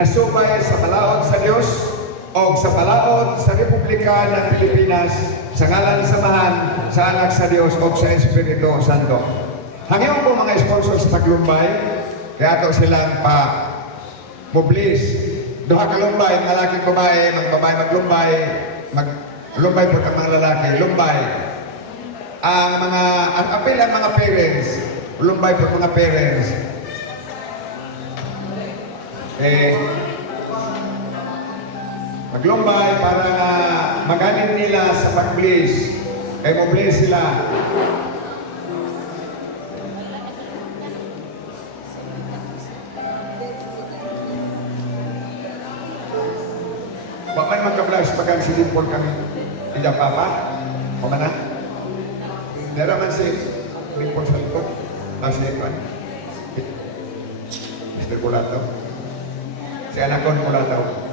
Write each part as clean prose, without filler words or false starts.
Nasubay sa palaod sa Dios o sa palaod sa Republika ng Pilipinas sa ngalan samahan sa anak sa Dios o sa Espiritu Santo. Hangyon po mga sponsor sa paglumbay, kaya ito silang pa-mublis. Duha ka lumbay, mga lalaking babae, mga babae maglumbay, maglumbay po ang mga lalaki, lumbay. Ang apil ang mga parents, lumbay po mga parents. Maglumbay para maganin nila sa pag-bliss. Mo-bliss sila. Bakit magka-bliss pagka si Dimple kami? Hindi papa? O na? Hindi naman si Dimple sa likod. Si Mr. Culato. Si anak ko mula daw.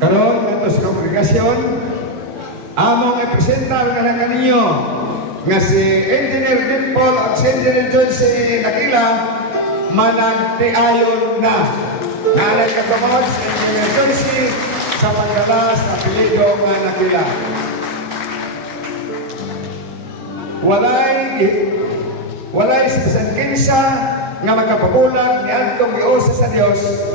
Karon ngadto sa kongregasyon, among ipresentar nga kaninyo nga si Engineer Dimple at si Engineer Joyce Nakila managtiayon na. Nanay katumod si Engineer Joyce sa pagdala sa apelyido nga Nakila. Walay sa bisan kinsa nga magkapabulag ni Antong Giusa sa Dios.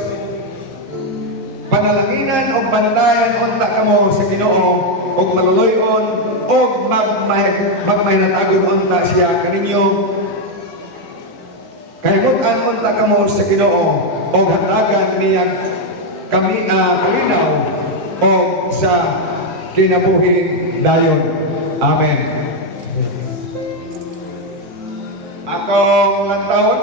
Panalanginan o panatayan unta kamo sa Ginoo og maluluyon og magmahinatagon unta siya kaninyo. Kahimutan unta kamo sa Ginoo og hatagan niya kami kalinaw o sa kinabuhi dayon. Amen. Akong taon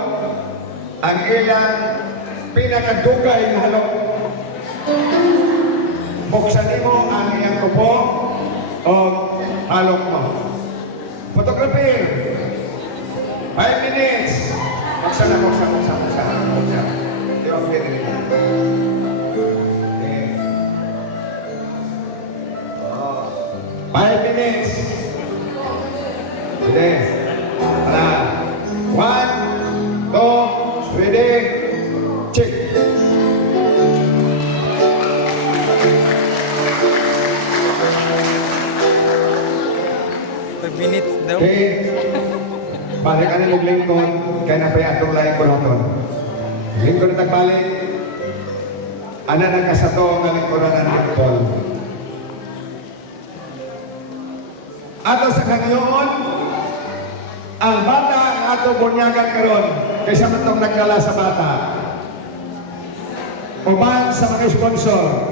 ang ilang pinakadugay na halok. Buksan mo ang iyang kupo o halok mo. Photography. 5 minutes. Buksan. Di ba pwede rin? Okay. 5 minutes. Pwede. Para. 1, 2, ready, check. Minutes daw. Okay. Balik ka na lingkod, kaya na pa yan itong laing ko natin. Lingkod na tagbalik, ana na kasato nga lingkoran na Dimple. Ato sa kangayon, ang bata ang ato bunyagan karon kaysa man itong nagdala sa bata. Uban sa mga sponsor.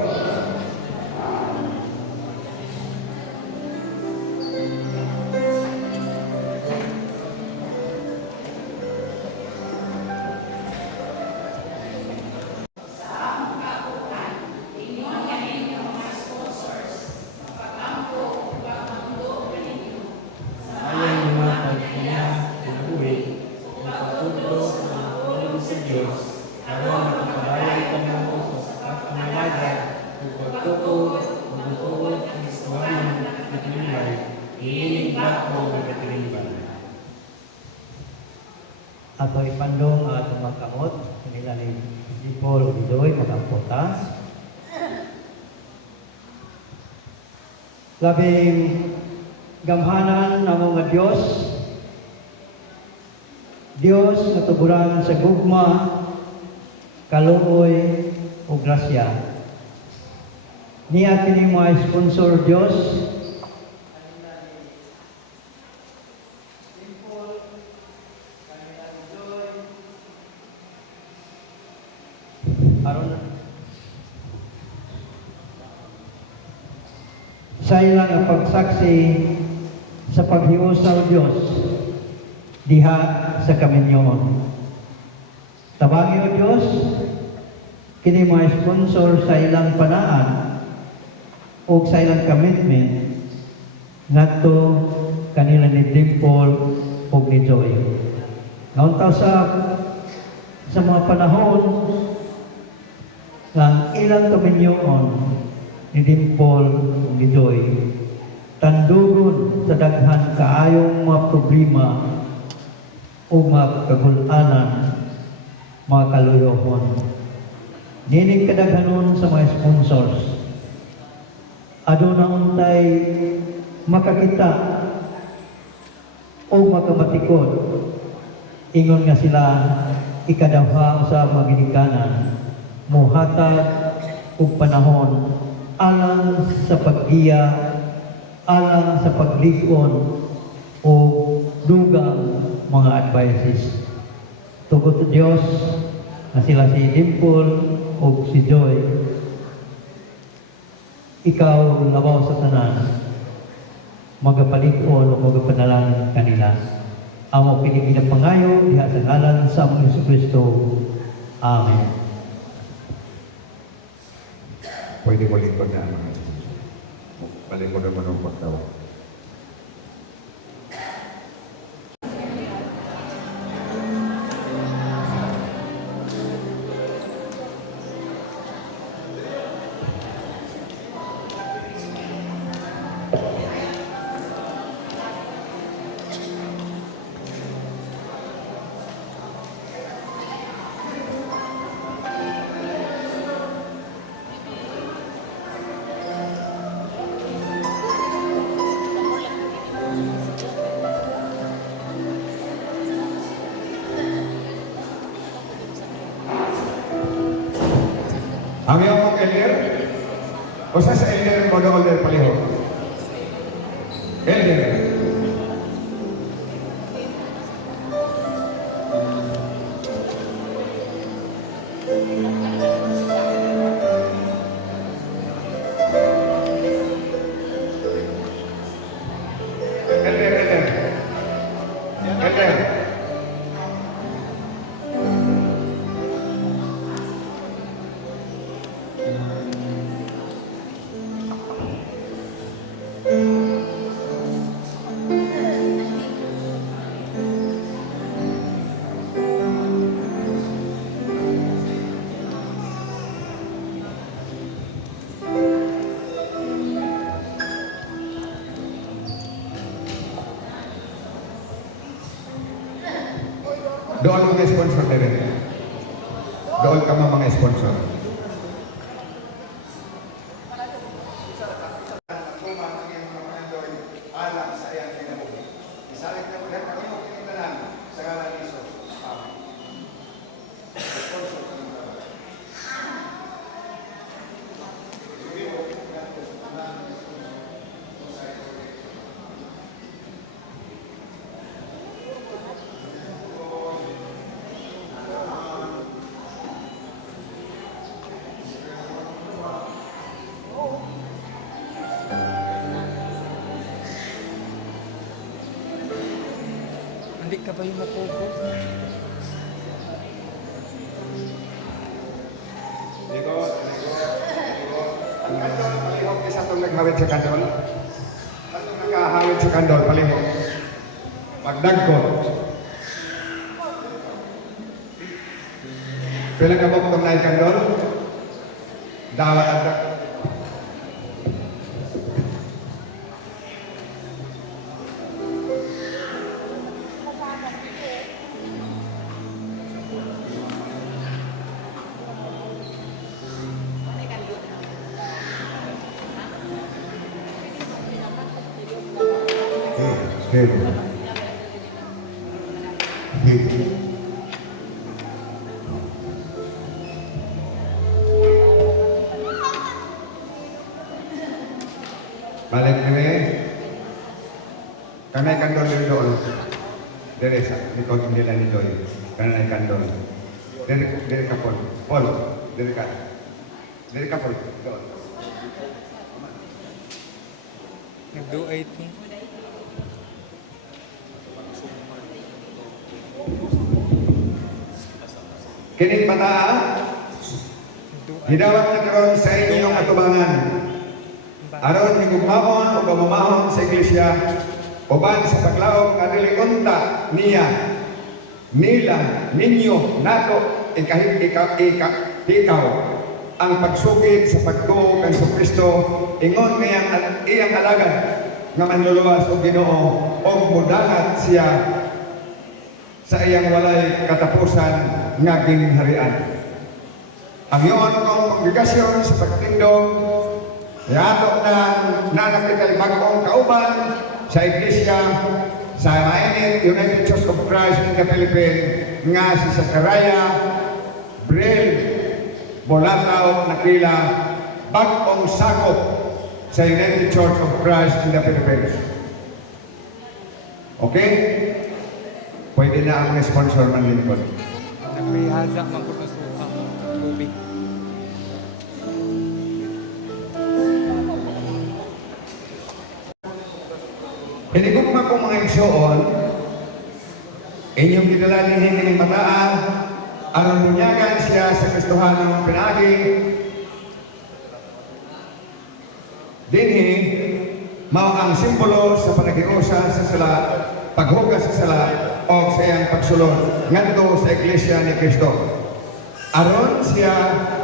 Ato ipandong atong makamot nila ni Dimple Bidoy magampota. Labing gamhanan namo nga Dios Dios nga tuburan sa gugma, kaluoy o grasya. niya kini mga sponsor Dios aron sa ilang ang pagsaksi sa paghiusaw Dios diha sa kaminyoon. Tabangi o Dios kini mga sponsor sa ilang panaan o sa ilang commitment ngadto kanila ni Dimple o ni Joy. Naunta sa mga panahon ng ilang kaminyoon ni Dimple o ni Joy, tandugon sa daghan kaayong mga problema o mga kagulanan, mga kaluyohon. Nining kadaghanon sa mga sponsors. Aduna untay makakita o makamatikod ingon nga sila ikadawha sa mga ginikanan muhatag og panahon alang sa paggiya, alang sa paglikon o dugang mga advices. Tugod sa Dios na sila si Dimple o si Joy, ikaw labaw sa tanan, magapalikon o magapanalangin kanila. Amo kini ginapangayo diha sa ngalan sa among Jesucristo. Amen. Pwede ko lingkod na mga balingkod naman ang pagtawa. Ang iyong mong elder? O sa elder mo na elder palihog? Elder. Elder. Doon mga sponsor din. Doon ka mga sponsor. Hindi ka ba yung makukuha? Likod. Ang kandol, palihog isa itong naghawid sa kandol. Itong nakahawid sa kandol, palihog. Magdagkot. Pila ka mo itong nahin kandol? Dawat at Hit. Balik kami. Kanay kandol din doon. Dere sa likod nila ni Doy. Kanay kandol. Dere ka Paul. Paul, dere ka. Dere ka Paul. Doon. Nagduay ito. Kining bataa, Nagduay. hidawat na karon sa inyong atubangan. Aron higugmaon o pamamahon sa iglesia, uban sa paglaom nga dili unta niya, nila, ninyo, nato, ikaw, ang pagsugid sa pagtuo kang Kristo, ingon ngayang iyang alagad nga manluluwas o Ginoo o mudangat siya sa iyang walay katapusan nga gingharian. Ang iyon kong kongregasyon sa pagtindog, yato na nanakita bagong kauban sa iglesia sa Mainit United Church of Christ in the Philippines nga si Zachariah Brel Bolataw Nakila bagong sakop sa United Church of Christ in the Philippines. Okay? Pwede na ang sponsor man Lincoln. Nagpihasa man ko na suha. Tubig. Hinigugma ko mga igsoon, inyong gidala ninyo kining mataan, aron bunyagan siya sa Kristohanong pinagi. Dinhi, mao ang simbolo sa panagiusa sa sala, paghugas sa sala, o sa iyang pagsulod ngadto sa Iglesia ni Kristo. Aron siya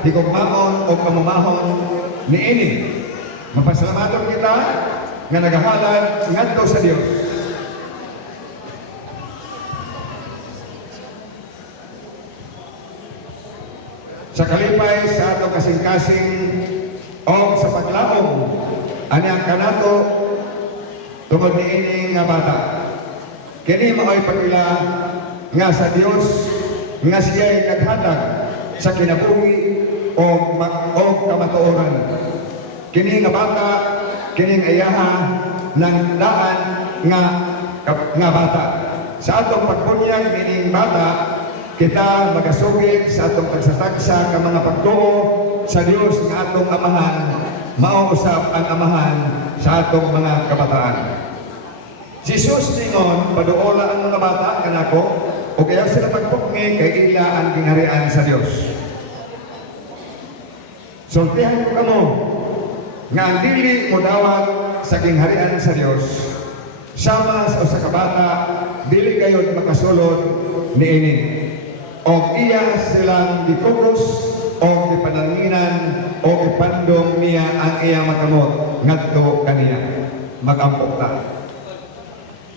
higugmaon o pamamahon niini. Mapasalamaton kita nga nagahalad ngadto sa Dios. Sa kalipay sa ato kasing-kasing o sa paglaom ani ang kanato tungod niini nga bata. Kini mao'y pagila nga sa Dios nga siya'y naghatag sa kinabuhi o kamatuoran. Kini nga bata, kining ayaha ng daan nga bata. Sa atong pagbunyag kining bata, kita magasugid sa atong pagsatagsa ka mga pagtuo sa Dios nga atong amahan, mauusap ang amahan sa atong mga kabataan. Jesus ningon, paduola ang mga bata kanako, o kaya sila pagpukmi kay ila ang gingharian sa Dios. Sultihan ko kamo, nga ang dili mo dawat sa gingharian sa Dios, sama sa usa ka bata, dili kayo makasulod niini. O iya silang gipugos o gipananginan o gipandong niya ang iyang makamot ngadto kaniya. Magampok ta.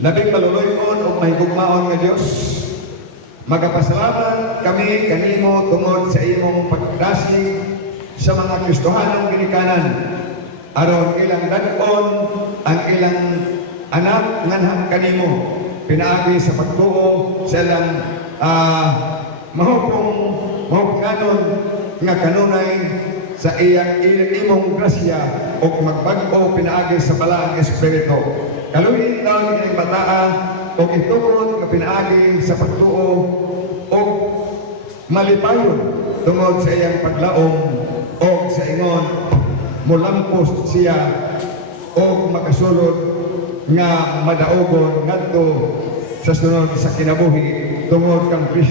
Labing maluluyon o mahigugmaon nga Dios, magapasalamat kami kanimo tungod sa imong pagdasig sa mga Kristohanong ginikanan aron ilang dagon ang ilang anak nganhang kanimo pinaagi sa pagtuo sa ilang mahupunganon nga kanunay sa iyang imong grasya o magbag-o pinaagi sa balaang espiritu. Kaluhin daw ining bataa o itugod nga pinaagi sa pagtuo o malipayon tungod sa iyang paglaom o sa ingon mulampos siya o makasulod nga madaogon ngadto sa sunod sa kinabuhi tungod kang Kristo.